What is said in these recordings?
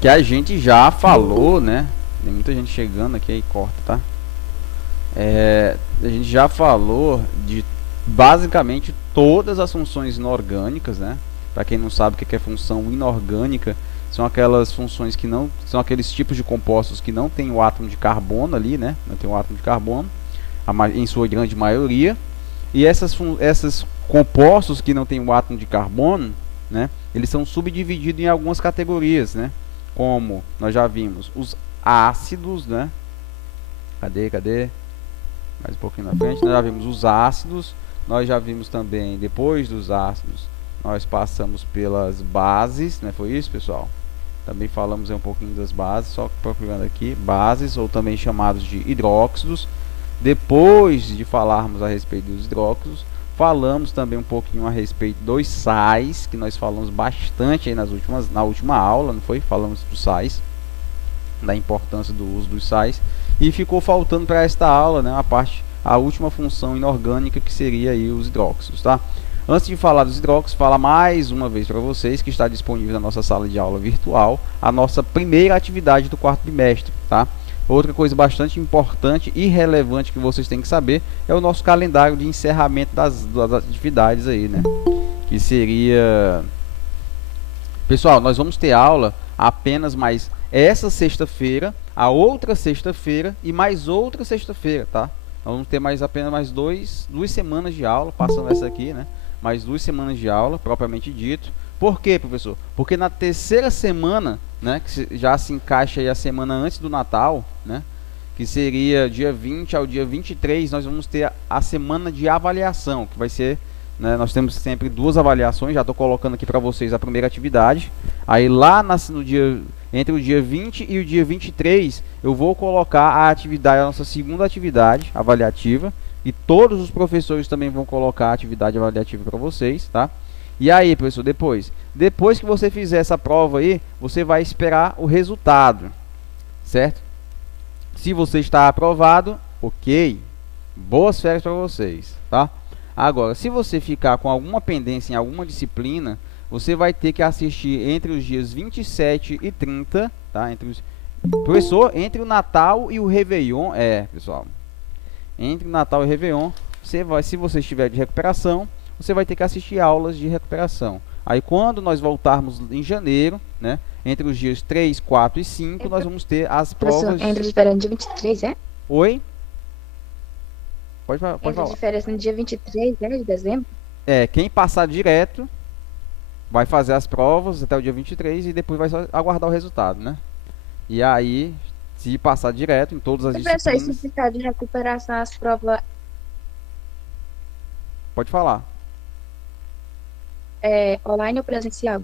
Que a gente já falou, né? Tem muita gente chegando aqui, aí corta, tá? A gente já falou de basicamente todas as funções inorgânicas, né? Para quem não sabe o que é função inorgânica, são aquelas funções que não são aqueles tipos de compostos que não tem o átomo de carbono ali, né? Não tem o átomo de carbono, em sua grande maioria. E essas compostos que não tem o átomo de carbono, né? Eles são subdivididos em algumas categorias, né? Como nós já vimos, os ácidos, né? Cadê? Mais um pouquinho na frente, nós já vimos os ácidos, nós já vimos também, depois dos ácidos, nós passamos pelas bases, né? Foi isso, pessoal? Também falamos um pouquinho das bases, só procurando aqui, bases, ou também chamados de hidróxidos. Depois de falarmos a respeito dos hidróxidos, falamos também um pouquinho a respeito dos sais, que nós falamos bastante aí na última aula, não foi? Falamos dos sais, da importância do uso dos sais. E ficou faltando para esta aula, né, a última função inorgânica, que seria aí os hidróxidos, tá? Antes de falar dos hidróxidos, falar mais uma vez para vocês que está disponível na nossa sala de aula virtual a nossa primeira atividade do quarto bimestre, tá? Outra coisa bastante importante e relevante que vocês têm que saber é o nosso calendário de encerramento das atividades aí, né? Que seria... Pessoal, nós vamos ter aula apenas mais essa sexta-feira, a outra sexta-feira e mais outra sexta-feira, tá? Nós vamos ter apenas mais duas semanas de aula, passando essa aqui, né? Mais 2 semanas de aula, propriamente dito. Por quê, professor? Porque na terceira semana, né, que já se encaixa aí a semana antes do Natal, né, que seria dia 20 ao dia 23, nós vamos ter a semana de avaliação, que vai ser, né, nós temos sempre 2 avaliações, já estou colocando aqui para vocês a primeira atividade. Aí lá entre o dia 20 e o dia 23, eu vou colocar a nossa segunda atividade avaliativa, e todos os professores também vão colocar a atividade avaliativa para vocês, tá? E aí, professor, depois que você fizer essa prova aí, você vai esperar o resultado, certo? Se você está aprovado, ok, boas férias para vocês, tá? Agora, se você ficar com alguma pendência em alguma disciplina, você vai ter que assistir entre os dias 27 e 30, tá? Professor, entre o Natal e o Réveillon, pessoal, entre o Natal e o Réveillon, se você estiver de recuperação, você vai ter que assistir aulas de recuperação. Aí quando nós voltarmos em janeiro, né, entre os dias 3, 4 e 5, nós vamos ter as provas... Entre de férias no dia 23, é? Oi? Pode falar. Entre de férias no dia 23, de dezembro? Quem passar direto vai fazer as provas até o dia 23 e depois vai só aguardar o resultado, né? E aí, se passar direto em todas as disciplinas... Professor, se ficar de recuperação as provas... Pode falar. Online ou presencial?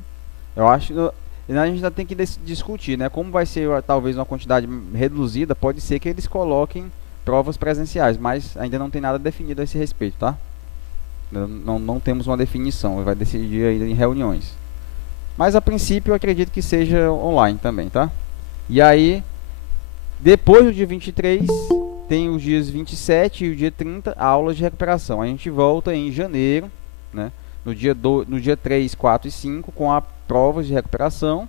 Eu acho que a gente ainda tem que discutir, né? Como vai ser talvez uma quantidade reduzida, pode ser que eles coloquem provas presenciais, mas ainda não tem nada definido a esse respeito, tá? Não temos uma definição, vai decidir ainda em reuniões. Mas a princípio eu acredito que seja online também, tá? E aí, depois do dia 23, tem os dias 27 e o dia 30, aulas de recuperação. A gente volta em janeiro, né? No dia 3, 4 e 5, com a provas de recuperação,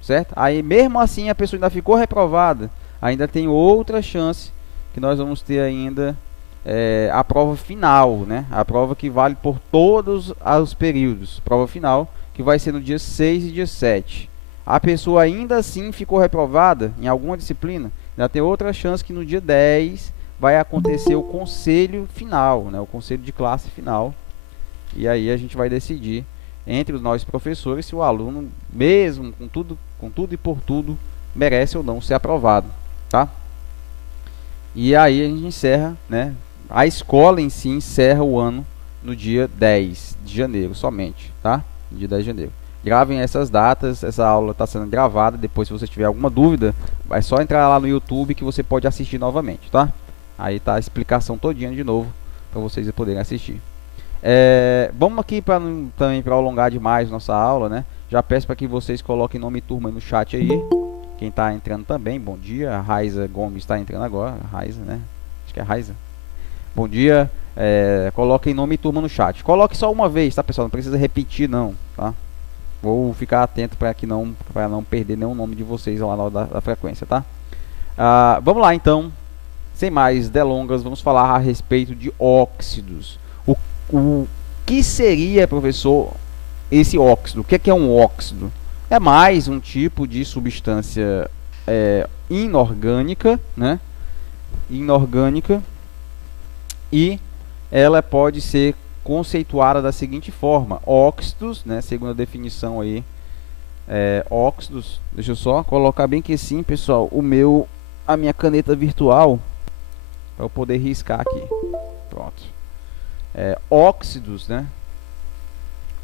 certo? Aí, mesmo assim, a pessoa ainda ficou reprovada, ainda tem outra chance, que nós vamos ter ainda a prova final, né? A prova que vale por todos os períodos. Prova final, que vai ser no dia 6 e dia 7. A pessoa ainda assim ficou reprovada em alguma disciplina, ainda tem outra chance, que no dia 10 vai acontecer o conselho final, né? O conselho de classe final. E aí a gente vai decidir entre nós professores se o aluno, mesmo com tudo e por tudo, merece ou não ser aprovado, tá? E aí a gente encerra, né? A escola em si encerra o ano no dia 10 de janeiro somente, tá? No dia 10 de janeiro. Gravem essas datas, essa aula está sendo gravada. Depois, se você tiver alguma dúvida, é só entrar lá no YouTube que você pode assistir novamente, tá? Aí tá a explicação todinha de novo para vocês poderem assistir. Vamos aqui também para alongar demais nossa aula, né? Já peço para que vocês coloquem nome e turma aí no chat aí. Quem está entrando também, bom dia. A Raiza Gomes está entrando agora. Raiza, né? Acho que é Raiza. Bom dia. Coloquem nome e turma no chat. Coloque só uma vez, tá, pessoal? Não precisa repetir, não, tá? Vou ficar atento para não perder nenhum nome de vocês lá na hora da frequência, tá? Vamos lá então, sem mais delongas, vamos falar a respeito de óxidos. O que seria, professor, esse óxido? O que é um óxido? É mais um tipo de substância inorgânica, né? Inorgânica, e ela pode ser conceituada da seguinte forma: óxidos, né? Segundo a definição aí, óxidos. Deixa eu só colocar bem que assim, pessoal, a minha caneta virtual para eu poder riscar aqui. Pronto. Óxidos, né?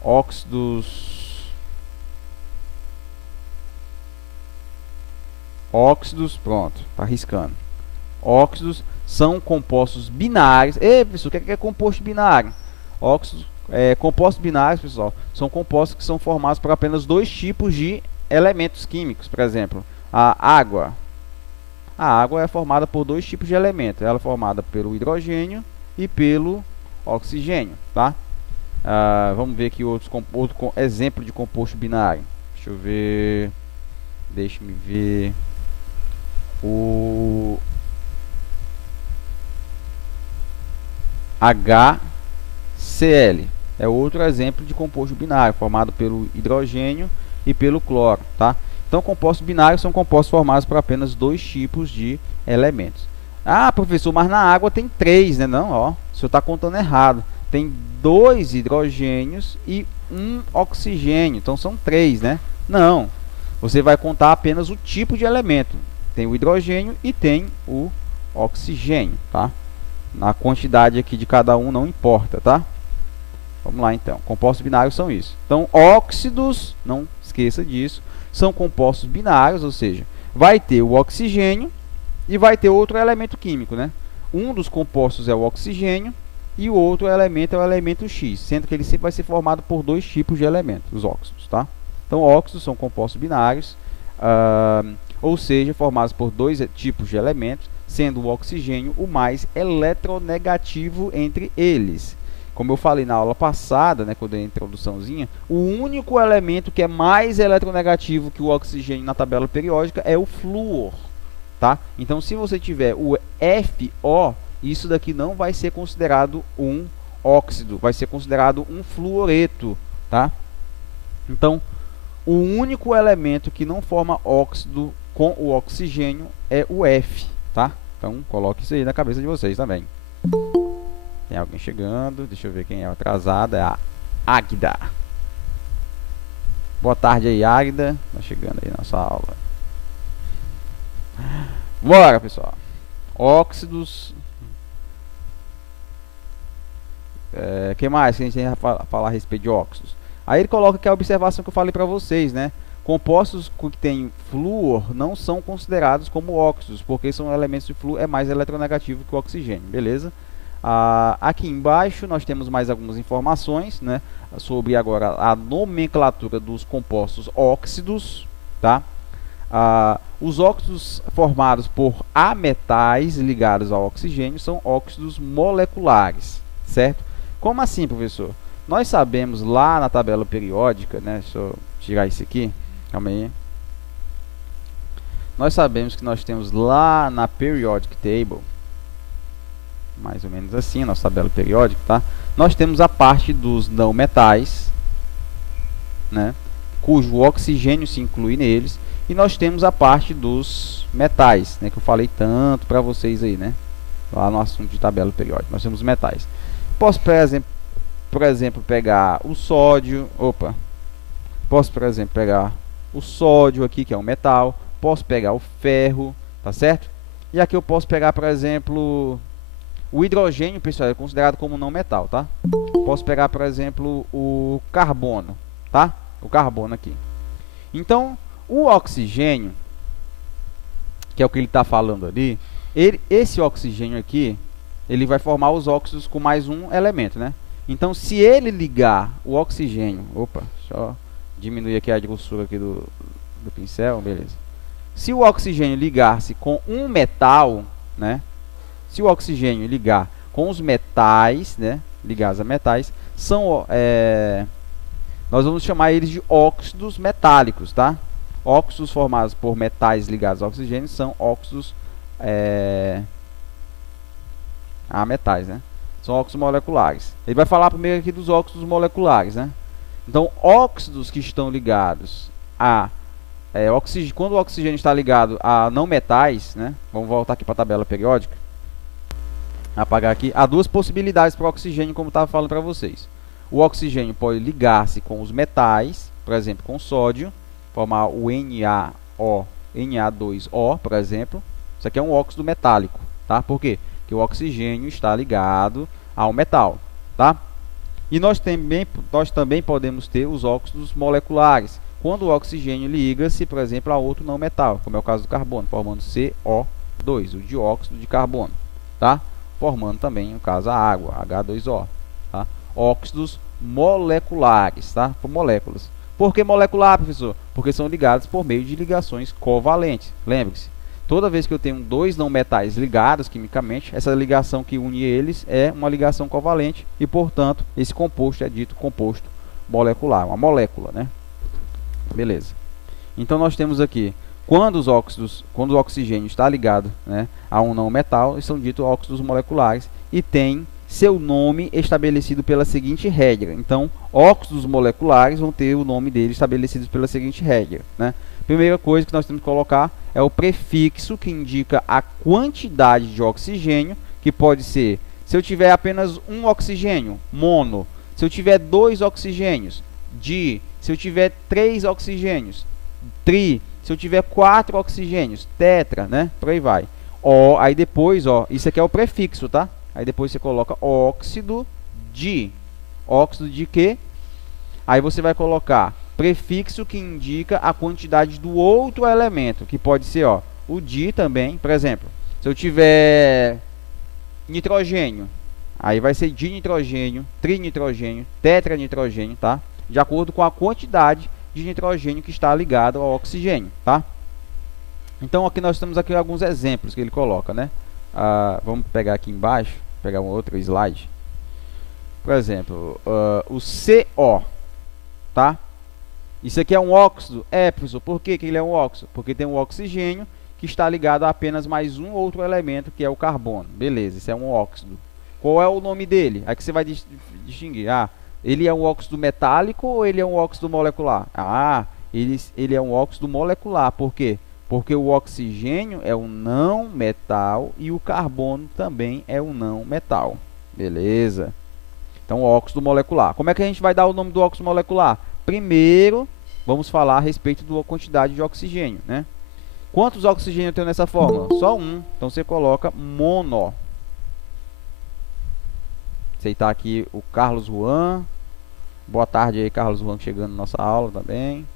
Óxidos, pronto, tá riscando. Óxidos são compostos binários. Ei, pessoal, o que é composto binário? Óxidos, compostos binários, pessoal, são compostos que são formados por apenas dois tipos de elementos químicos. Por exemplo, a água. A água é formada por dois tipos de elementos. Ela é formada pelo hidrogênio e pelo oxigênio, tá? Vamos ver aqui outro exemplo de composto binário. Deixa eu ver. Deixa-me ver. O HCl é outro exemplo de composto binário, formado pelo hidrogênio e pelo cloro, tá? Então, compostos binários são compostos formados por apenas dois tipos de elementos. Ah, professor, mas na água tem três, né? Não, ó, o senhor está contando errado. Tem dois hidrogênios e um oxigênio, então são três, né? Não, você vai contar apenas o tipo de elemento. Tem o hidrogênio e tem o oxigênio, tá? Na quantidade aqui de cada um não importa, tá? Vamos lá então. Compostos binários são isso. Então, óxidos, não esqueça disso, são compostos binários, ou seja, vai ter o oxigênio e vai ter outro elemento químico, né? Um dos compostos é o oxigênio e o outro elemento é o elemento X, sendo que ele sempre vai ser formado por dois tipos de elementos, os óxidos, tá? Então, óxidos são compostos binários, ou seja, formados por dois tipos de elementos, sendo o oxigênio o mais eletronegativo entre eles. Como eu falei na aula passada, né, quando eu dei a introduçãozinha, o único elemento que é mais eletronegativo que o oxigênio na tabela periódica é o flúor, tá? Então, se você tiver o FO, isso daqui não vai ser considerado um óxido, vai ser considerado um fluoreto, tá? Então, o único elemento que não forma óxido com o oxigênio é o F, tá? Então, coloque isso aí na cabeça de vocês também. Tem alguém chegando, deixa eu ver quem é atrasada, é a Águida. Boa tarde aí, Águida. Tá chegando aí na nossa aula. Bora, pessoal. Óxidos. Que mais que a gente tem a falar a respeito de óxidos? Aí ele coloca aqui a observação que eu falei para vocês, né? Compostos que têm flúor não são considerados como óxidos, porque são elementos de flúor, é mais eletronegativo que o oxigênio, beleza? Aqui embaixo nós temos mais algumas informações, né, sobre agora a nomenclatura dos compostos óxidos, tá? Os óxidos formados por ametais ligados ao oxigênio são óxidos moleculares, certo? Como assim, professor? Nós sabemos lá na tabela periódica, né, deixa eu tirar isso aqui, calma aí. Nós sabemos que nós temos lá na periodic table, mais ou menos assim, nossa tabela periódica, tá? Nós temos a parte dos não metais, né, cujo oxigênio se inclui neles, e nós temos a parte dos metais, né, que eu falei tanto para vocês aí, né, lá no assunto de tabela periódica. Nós temos metais. Posso, por exemplo, pegar o sódio, posso, por exemplo, pegar o sódio aqui, que é um metal, posso pegar o ferro, tá certo? E aqui eu posso pegar, por exemplo, o hidrogênio, pessoal, é considerado como não metal, tá? Posso pegar, por exemplo, o carbono, tá? O carbono aqui. Então, o oxigênio, que é o que ele está falando ali, esse oxigênio aqui, ele vai formar os óxidos com mais um elemento, né? Então, se ele ligar o oxigênio... deixa eu diminuir aqui a grossura aqui do pincel, beleza. Se o oxigênio ligar-se com um metal, né? Se o oxigênio ligar com os metais, né, ligados a metais, nós vamos chamar eles de óxidos metálicos, tá? Óxidos formados por metais ligados ao oxigênio são óxidos metais, né? São óxidos moleculares. Ele vai falar primeiro aqui dos óxidos moleculares, né? Então, óxidos que estão ligados a quando o oxigênio está ligado a não metais, né? Vamos voltar aqui para a tabela periódica. Apagar aqui. Há duas possibilidades para o oxigênio, como estava falando para vocês. O oxigênio pode ligar-se com os metais, por exemplo, com sódio, formar o Na2O, por exemplo. Isso aqui é um óxido metálico, tá? Por quê? Porque o oxigênio está ligado ao metal, tá? E nós também podemos ter os óxidos moleculares, quando o oxigênio liga-se, por exemplo, a outro não metal, como é o caso do carbono, formando CO2, o dióxido de carbono, tá? Formando também, no caso, a água, H2O, tá? Óxidos moleculares, tá? Por moléculas. Por que molecular, professor? Porque são ligados por meio de ligações covalentes. Lembre-se, toda vez que eu tenho dois não metais ligados quimicamente, essa ligação que une eles é uma ligação covalente e, portanto, esse composto é dito composto molecular, uma molécula, né? Beleza. Então nós temos aqui, quando o oxigênio está ligado, né, a um não metal, são ditos óxidos moleculares e tem seu nome estabelecido pela seguinte regra. Então, óxidos moleculares vão ter o nome deles estabelecidos pela seguinte regra, né? Primeira coisa que nós temos que colocar é o prefixo que indica a quantidade de oxigênio, que pode ser, se eu tiver apenas um oxigênio, mono. Se eu tiver dois oxigênios, di. Se eu tiver 3 oxigênios, tri. Se eu tiver 4 oxigênios, tetra, né? Por aí vai. Aí depois, isso aqui é o prefixo, tá? Aí depois você coloca óxido de. Óxido de quê? Aí você vai colocar prefixo que indica a quantidade do outro elemento, que pode ser, o di também. Por exemplo, se eu tiver nitrogênio, aí vai ser dinitrogênio, trinitrogênio, tetranitrogênio, tá? De acordo com a quantidade de nitrogênio que está ligado ao oxigênio, tá? Então aqui nós temos aqui alguns exemplos que ele coloca, né? Vamos pegar aqui embaixo, pegar um outro slide. Por exemplo, o CO, tá? Isso aqui é um óxido? Professor, por que ele é um óxido? Porque tem um oxigênio que está ligado a apenas mais um outro elemento, que é o carbono. Beleza, isso é um óxido. Qual é o nome dele? Aqui você vai distinguir. Ele é um óxido metálico ou ele é um óxido molecular? Ele é um óxido molecular. Por quê? Porque o oxigênio é um não metal e o carbono também é um não metal. Beleza? Então, óxido molecular. Como é que a gente vai dar o nome do óxido molecular? Primeiro, vamos falar a respeito da quantidade de oxigênio, né? Quantos oxigênios tem nessa fórmula? Só um. Então, você coloca mono. Aceitar aqui o Carlos Juan. Boa tarde aí, Carlos Juan, chegando na nossa aula também.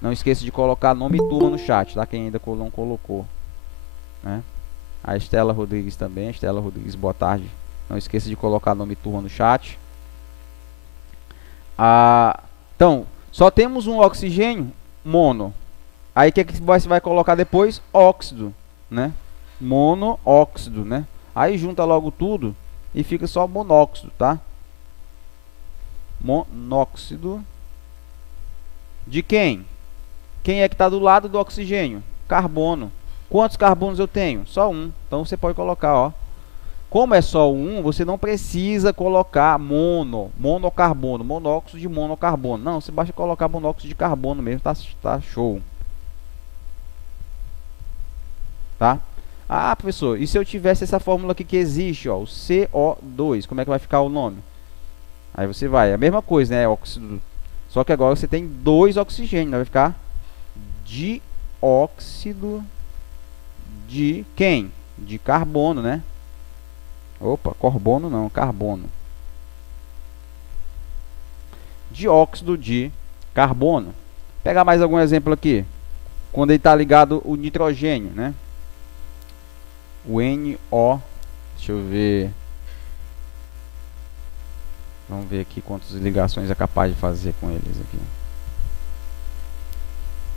Não esqueça de colocar nome e turma no chat, tá? Quem ainda não colocou, né? A Estela Rodrigues também. Estela Rodrigues, boa tarde. Não esqueça de colocar nome e turma no chat. Então, só temos um oxigênio mono. Aí o que você vai colocar depois? Óxido, né? Monóxido, né? Aí junta logo tudo e fica só monóxido, tá? Monóxido de quem? Quem é que está do lado do oxigênio? Carbono. Quantos carbonos eu tenho? Só um. Então você pode colocar, como é só um, você não precisa colocar monocarbono, monóxido de monocarbono. Não, você basta colocar monóxido de carbono mesmo, tá show. Tá? Professor, e se eu tivesse essa fórmula aqui que existe, o CO2, como é que vai ficar o nome? Aí você vai, a mesma coisa, né? Óxido. Só que agora você tem 2 oxigênios, vai ficar dióxido de quem? De carbono, né? Opa, carbono não, carbono. Dióxido de carbono. Vou pegar mais algum exemplo aqui. Quando ele está ligado o nitrogênio, né? O NO, deixa eu ver. Vamos ver aqui quantas ligações é capaz de fazer com eles aqui.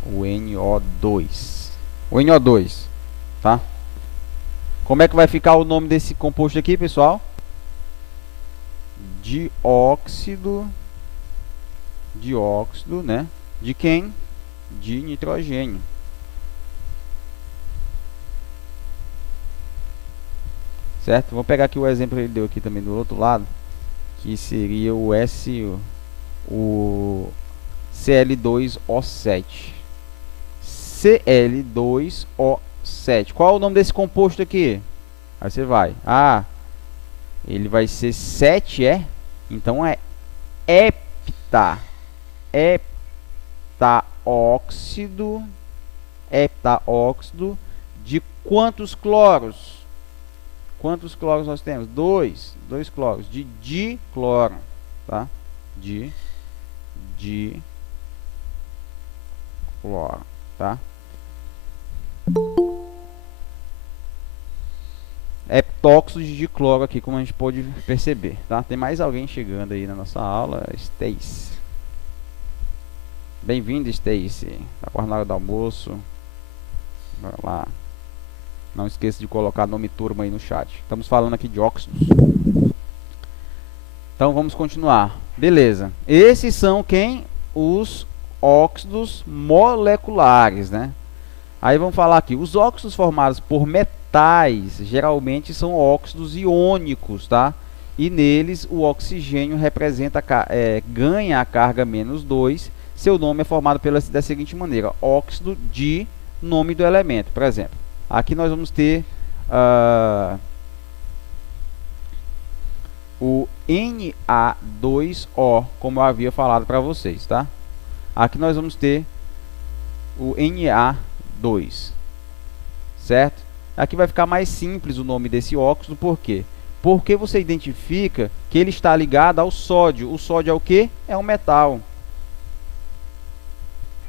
O NO2. O NO2, tá? Como é que vai ficar o nome desse composto aqui, pessoal? Dióxido dióxido, né? De quem? De nitrogênio. Certo? Vou pegar aqui o exemplo que ele deu aqui também do outro lado, que seria o o Cl2O7. Cl2O7. Qual é o nome desse composto aqui? Aí você vai. Ah, ele vai ser 7, é? Então é heptaóxido. Heptaóxido de quantos cloros? Quantos cloros nós temos? Dois cloros de dicloro, tá? Dicloro, tá? Heptóxido de dicloro aqui, como a gente pode perceber, tá? Tem mais alguém chegando aí na nossa aula, Stacy. Bem-vindo, Stacy. Tá quase na hora do almoço. Bora lá. Não esqueça de colocar nome turma aí no chat. Estamos falando aqui de óxidos. Então vamos continuar. Beleza. Esses são quem? Os óxidos moleculares, né? Aí vamos falar aqui. Os óxidos formados por metais geralmente são óxidos iônicos, tá? E neles o oxigênio ganha a carga -2. Seu nome é formado da seguinte maneira: óxido de nome do elemento. Por exemplo, aqui nós vamos ter o Na2O, como eu havia falado para vocês, tá? Aqui nós vamos ter o Na2, certo? Aqui vai ficar mais simples o nome desse óxido, por quê? Porque você identifica que ele está ligado ao sódio. O sódio é o quê? É um metal.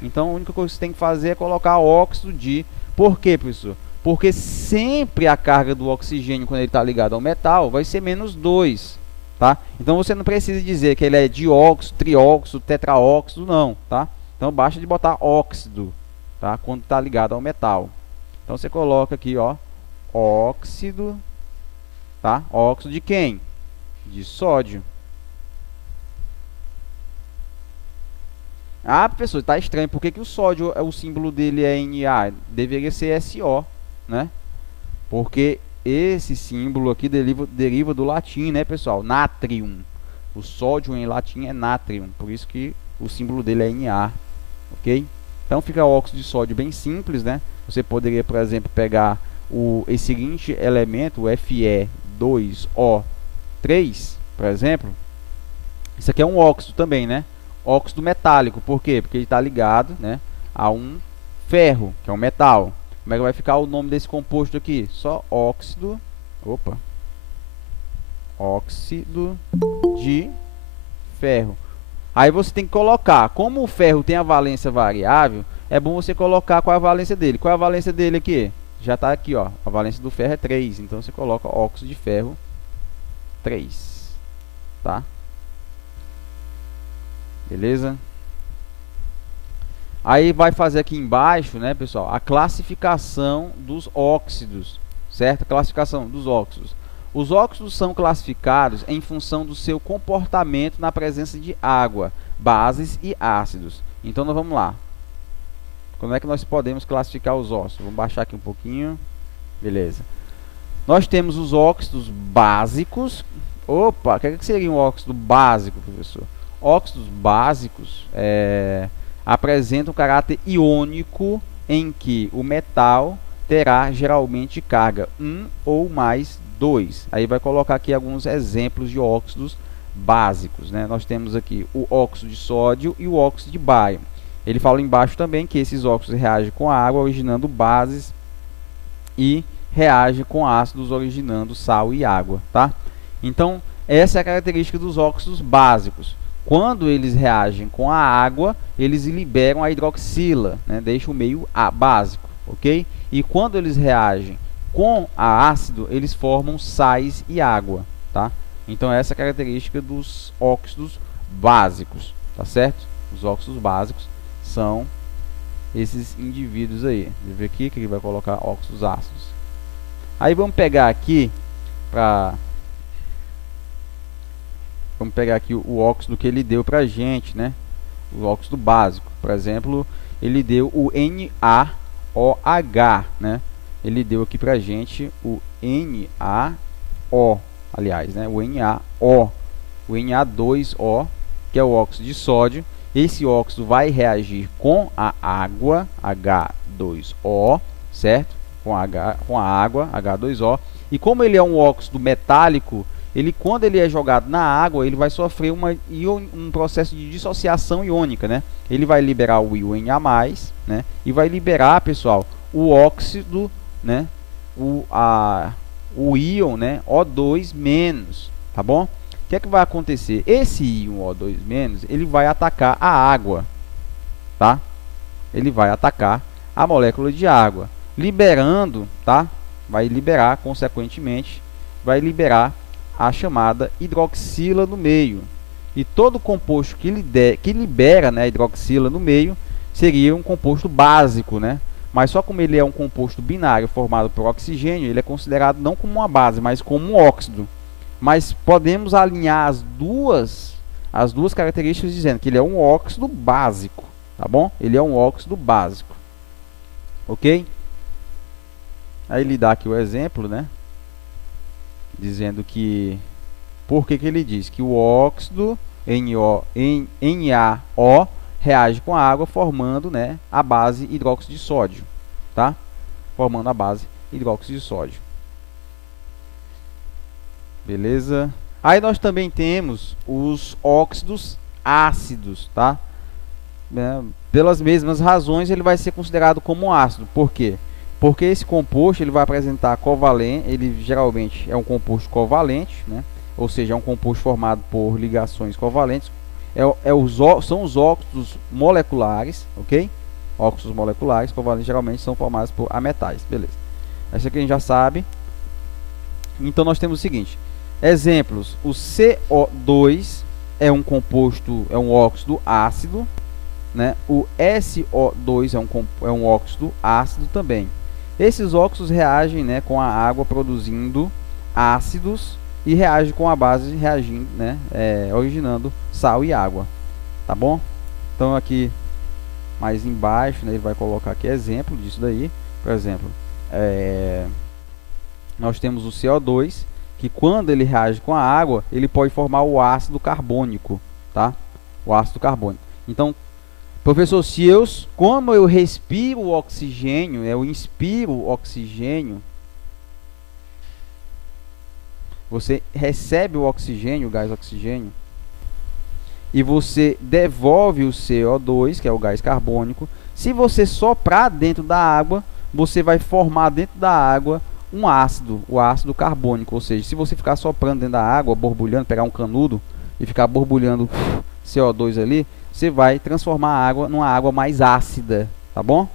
Então a única coisa que você tem que fazer é colocar óxido de... Por quê, professor? Porque sempre a carga do oxigênio, quando ele está ligado ao metal, vai ser -2, tá? Então você não precisa dizer que ele é dióxido, trióxido, tetraóxido, não, tá? Então basta de botar óxido, tá? Quando está ligado ao metal. Então você coloca aqui, ó, óxido, tá? Óxido de quem? De sódio. Ah, professor, tá estranho. Por que que o sódio, o símbolo dele é Na? Deveria ser SO, né? Porque esse símbolo aqui deriva do latim, né, pessoal? Natrium. O sódio em latim é natrium, por isso que o símbolo dele é Na, ok? Então fica óxido de sódio bem simples, né? Você poderia, por exemplo, pegar esse seguinte elemento, o Fe2O3, por exemplo. Isso aqui é um óxido também, né? Óxido metálico, por quê? Porque ele está ligado, né, a um ferro, que é um metal. Como é que vai ficar o nome desse composto aqui? Só óxido, óxido de ferro. Aí você tem que colocar, como o ferro tem a valência variável, é bom você colocar qual é a valência dele. Qual é a valência dele aqui? Já está aqui, ó, a valência do ferro é 3, então você coloca óxido de ferro 3, tá? Beleza? Aí vai fazer aqui embaixo, né, pessoal, a classificação dos óxidos, certo? A classificação dos óxidos. Os óxidos são classificados em função do seu comportamento na presença de água, bases e ácidos. Então, nós vamos lá. Como é que nós podemos classificar os óxidos? Vamos baixar aqui um pouquinho. Beleza. Nós temos os óxidos básicos. Opa, o que seria um óxido básico, professor? Óxidos básicos apresentam um caráter iônico em que o metal terá geralmente carga 1 ou mais 2. Aí vai colocar aqui alguns exemplos de óxidos básicos, né? Nós temos aqui o óxido de sódio e o óxido de bário. Ele fala embaixo também que esses óxidos reagem com a água, originando bases, e reagem com ácidos, originando sal e água, tá? Então, essa é a característica dos óxidos básicos. Quando eles reagem com a água, eles liberam a hidroxila, né? Deixa o meio básico, ok? E quando eles reagem com a ácido, eles formam sais e água, tá? Então essa é a característica dos óxidos básicos, tá certo? Os óxidos básicos são esses indivíduos aí. Deixa eu ver aqui que ele vai colocar óxidos ácidos. Aí vamos pegar aqui o óxido que ele deu pra gente, né? O óxido básico, por exemplo, ele deu o NaOH, né? Ele deu aqui pra gente o NaO, aliás, né? O NaO, o Na2O, que é o óxido de sódio. Esse óxido vai reagir com a água, H2O, certo? Com a água, H2O. E como ele é um óxido metálico, ele, quando ele é jogado na água, ele vai sofrer um processo de dissociação iônica, né? Ele vai liberar o íon Na+, né? E vai liberar, pessoal, o óxido, né? O íon, né? O2-, tá bom? O que é que vai acontecer? Esse íon O2-, ele vai atacar a água, tá? Ele vai atacar a molécula de água, liberando, tá? Vai liberar, consequentemente, vai liberar a chamada hidroxila no meio. E todo composto que libera, né, hidroxila no meio seria um composto básico, né? Mas só como ele é um composto binário formado por oxigênio, ele é considerado não como uma base, mas como um óxido. Mas podemos alinhar as duas características dizendo que ele é um óxido básico, tá bom? Ele é um óxido básico. OK? Aí ele dá aqui o exemplo, né? Dizendo que por que ele diz que o óxido NaO reage com a água formando, né, a base hidróxido de sódio, tá? Formando a base hidróxido de sódio. Beleza? Aí nós também temos os óxidos ácidos, tá? Pelas mesmas razões ele vai ser considerado como um ácido. Por quê? Porque esse composto ele vai apresentar covalente, ele geralmente é um composto covalente, né? Ou seja, é um composto formado por ligações covalentes. São os óxidos moleculares, ok? Óxidos moleculares covalentes geralmente são formados por ametais, beleza? Essa aqui a gente já sabe. Então nós temos o seguinte: exemplos: o CO2 é um composto, é um óxido ácido, né? O SO2 é um óxido ácido também. Esses óxidos reagem, né, com a água produzindo ácidos e reagem com a base reagindo, né, originando sal e água, tá bom? Então aqui mais embaixo, né, ele vai colocar aqui exemplo disso daí. Por exemplo, nós temos o CO2, que quando ele reage com a água, ele pode formar o ácido carbônico, tá? O ácido carbônico. Então, professor, como eu respiro o oxigênio, eu inspiro o oxigênio, você recebe o oxigênio, o gás oxigênio, e você devolve o CO2, que é o gás carbônico. Se você soprar dentro da água, você vai formar dentro da água um ácido, o ácido carbônico. Ou seja, se você ficar soprando dentro da água, borbulhando, pegar um canudo e ficar borbulhando CO2 ali, você vai transformar a água numa água mais ácida, tá bom?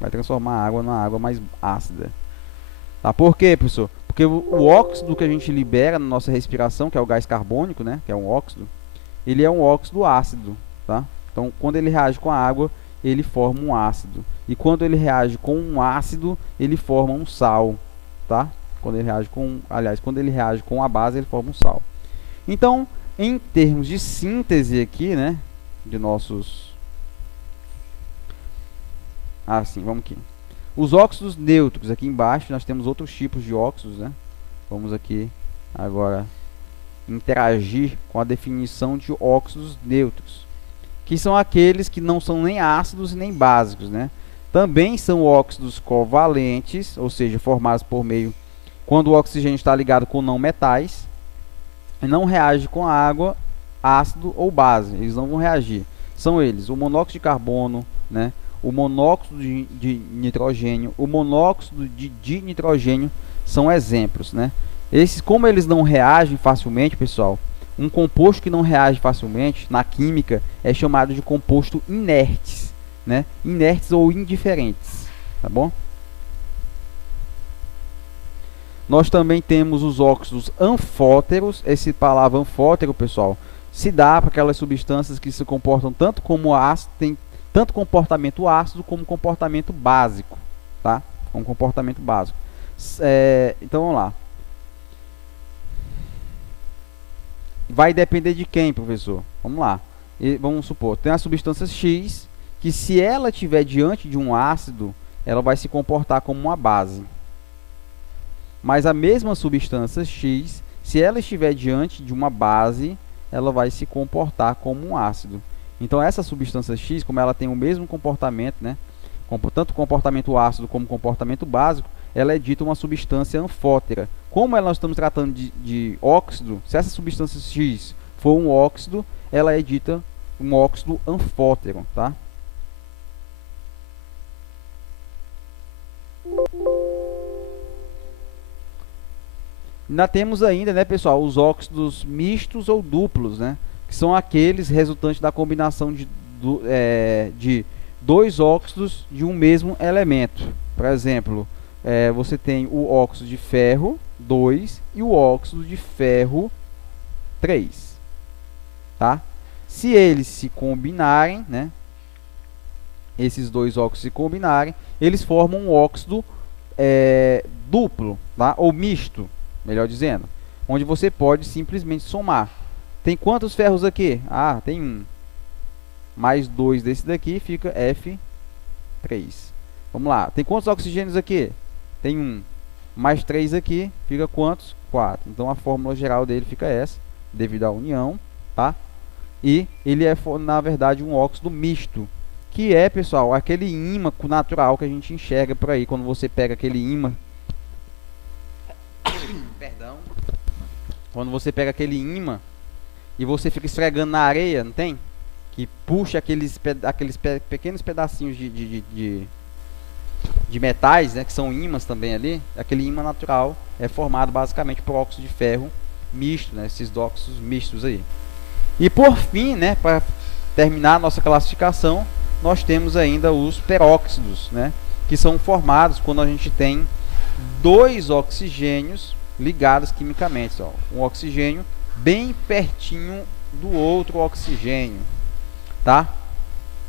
Vai transformar a água numa água mais ácida. Tá? Por quê, professor? Porque o óxido que a gente libera na nossa respiração, que é o gás carbônico, né, que é um óxido, ele é um óxido ácido, tá? Então, quando ele reage com a água, ele forma um ácido. E quando ele reage com um ácido, ele forma um sal, tá? Quando ele reage com a base, ele forma um sal. Então, em termos de síntese aqui, né, de nossos... vamos aqui. Os óxidos neutros, aqui embaixo nós temos outros tipos de óxidos, né? Vamos aqui agora interagir com a definição de óxidos neutros, que são aqueles que não são nem ácidos nem básicos, né? Também são óxidos covalentes, ou seja, formados por meio, quando o oxigênio está ligado com não metais, e não reage com a água, ácido ou base, eles não vão reagir. São eles: o monóxido de carbono, né? O monóxido de nitrogênio, o monóxido de dinitrogênio são exemplos, né? Esses, como eles não reagem facilmente, pessoal, um composto que não reage facilmente na química é chamado de composto inertes, né? Inertes ou indiferentes, tá bom? Nós também temos os óxidos anfóteros. Essa palavra anfótero, pessoal, se dá para aquelas substâncias que se comportam tanto como ácido, tem tanto comportamento ácido como comportamento básico, tá? Como comportamento básico. Então vamos lá. Vai depender de quem, professor? Vamos lá. E vamos supor, tem a substância X, que se ela estiver diante de um ácido, ela vai se comportar como uma base. Mas a mesma substância X, se ela estiver diante de uma base, ela vai se comportar como um ácido. Então essa substância X, como ela tem o mesmo comportamento, né, tanto comportamento ácido como comportamento básico, ela é dita uma substância anfótera. Como nós estamos tratando de óxido, se essa substância X for um óxido, ela é dita um óxido anfótero, tá? Ainda temos ainda, né, pessoal, os óxidos mistos ou duplos, né, que são aqueles resultantes da combinação de dois óxidos de um mesmo elemento. Por exemplo, você tem o óxido de ferro 2 e o óxido de ferro 3, tá? Se eles se combinarem, né, esses dois óxidos se combinarem, eles formam um óxido duplo, tá? Ou misto, melhor dizendo, onde você pode simplesmente somar. Tem quantos ferros aqui? Ah, tem um. Mais 2 desse daqui fica F3. Vamos lá. Tem quantos oxigênios aqui? Tem um. Mais 3 aqui fica quantos? 4. Então a fórmula geral dele fica essa, devido à união, tá? E ele é, na verdade, um óxido misto, que é, pessoal, aquele ímã natural que a gente enxerga por aí, quando você pega aquele ímã. Perdão. Quando você pega aquele ímã e você fica esfregando na areia, não tem? Que puxa aqueles pequenos pedacinhos de metais, né, que são ímãs também ali. Aquele ímã natural é formado basicamente por óxido de ferro misto, né, esses óxidos mistos aí. E por fim, né, para terminar a nossa classificação, nós temos ainda os peróxidos, né, que são formados quando a gente tem dois oxigênios ligados quimicamente, ó, um oxigênio bem pertinho do outro oxigênio, tá?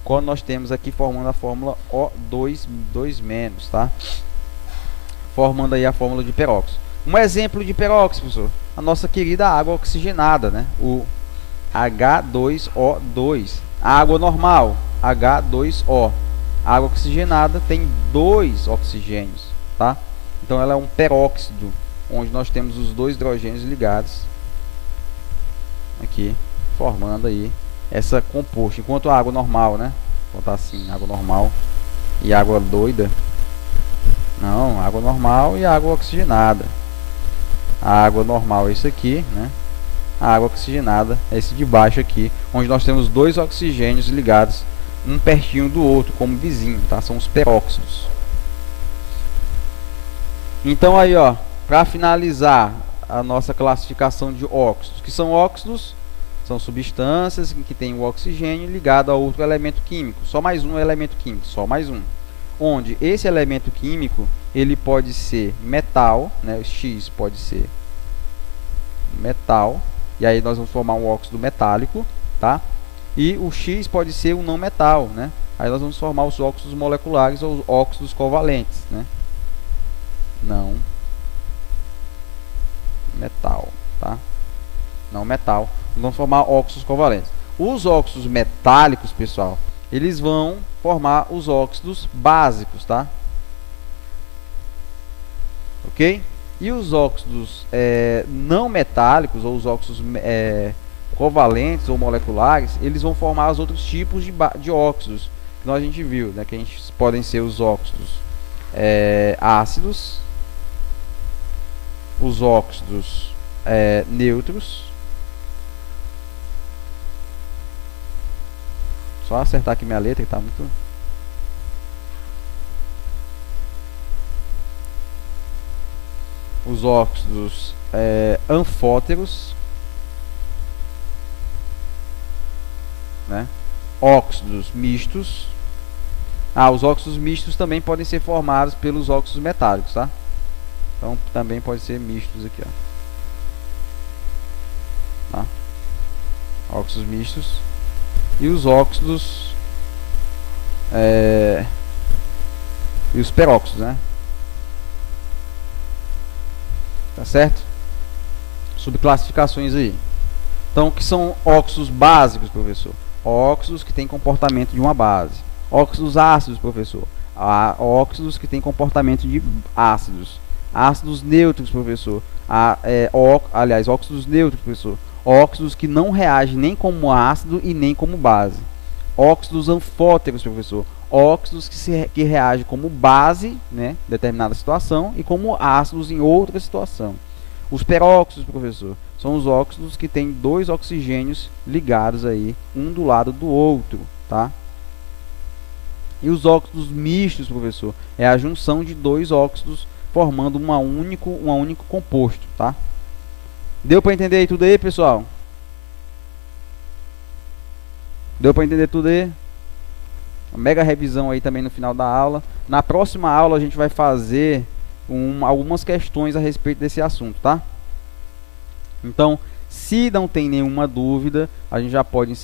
Quando nós temos aqui formando a fórmula O2, 2-, tá? Formando aí a fórmula de peróxido. Um exemplo de peróxido, professor, a nossa querida água oxigenada, né? O H2O2. A água normal, H2O. A água oxigenada tem dois oxigênios, tá? Então ela é um peróxido, onde nós temos os dois hidrogênios ligados aqui, formando aí essa composta. Enquanto a água normal, né? Vou botar assim, água normal e água doida. Não, água normal e água oxigenada. A água normal é isso aqui, né? A água oxigenada é esse de baixo aqui, onde nós temos dois oxigênios ligados um pertinho do outro, como vizinho, tá? São os peróxidos. Então aí, ó, para finalizar a nossa classificação de óxidos, que são óxidos, são substâncias que têm o oxigênio ligado a outro elemento químico, só mais um elemento químico, só mais um, onde esse elemento químico ele pode ser metal, né? O X pode ser metal, e aí nós vamos formar um óxido metálico, tá? E o X pode ser um não metal, né? Aí nós vamos formar os óxidos moleculares ou óxidos covalentes, né? Não metal, tá? Não metal. Vamos formar óxidos covalentes. Os óxidos metálicos, pessoal, eles vão formar os óxidos básicos, tá? Ok? E os óxidos não metálicos, ou os óxidos covalentes ou moleculares, eles vão formar os outros tipos de óxidos que a gente viu, né? Que podem ser os óxidos ácidos, os óxidos neutros. Só acertar aqui minha letra que está muito... Os óxidos anfóteros, né? Óxidos mistos. Os óxidos mistos também podem ser formados pelos óxidos metálicos, tá? Então também pode ser mistos aqui, ó. Tá? Óxidos mistos. E os óxidos e os peróxidos, né? Tá certo? Subclassificações aí. Então, o que são óxidos básicos, professor? Óxidos que têm comportamento de uma base. Óxidos ácidos, professor. Óxidos que têm comportamento de ácidos. Ácidos neutros, professor. Aliás, óxidos neutros, professor. Óxidos que não reagem nem como ácido e nem como base. Óxidos anfóteros, professor. Óxidos que reagem como base, né, em determinada situação, e como ácidos em outra situação. Os peróxidos, professor, são os óxidos que têm dois oxigênios ligados aí, um do lado do outro, tá? E os óxidos mistos, professor, é a junção de dois óxidos formando um único composto, tá? Deu para entender aí tudo aí, pessoal? Deu para entender tudo aí? Uma mega revisão aí também no final da aula. Na próxima aula a gente vai fazer algumas questões a respeito desse assunto, tá? Então, se não tem nenhuma dúvida, a gente já pode encerrar.